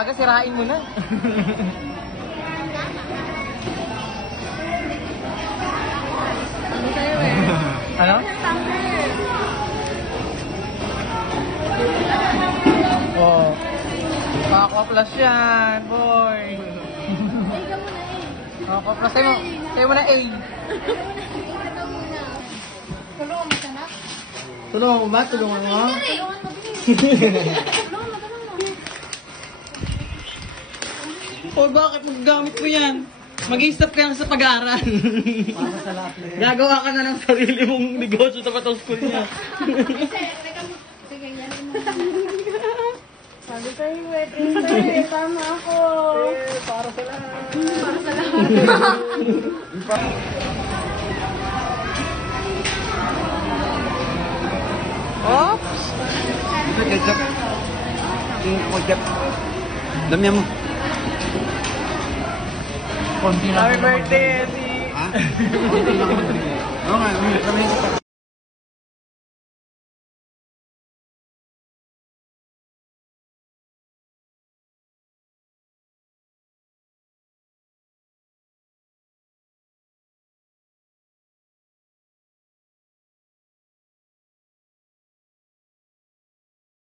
umaga, sirain mo na. Ano sa'yo eh? Ano? Oh. Kakoplas yan, boy. Ay, ikaw muna eh. Kakoplas. Sa'yo mo na A. Ikaw muna. Tulungan mo siya na. Tulungan mo ba? Tulungan mo? Tulungan mo, bilis. Tulungan mo, tulungan mo. O bakit magagamit mo yan? Mag-i-stop ka lang sa pag-aaral. Para sa lahat na yan. Gagawa ka na ng sarili mong negosyo sa batong school niya. Sige, yan mo. Sabi sa'yo eh, Tristan, tama ako. Para sa lahat. Para sa lahat. Oops! Ito, ketchup. Yung ketchup. Damihan mo. Happy birthday, Eddie! Ha? Oo nga, kami ketchup.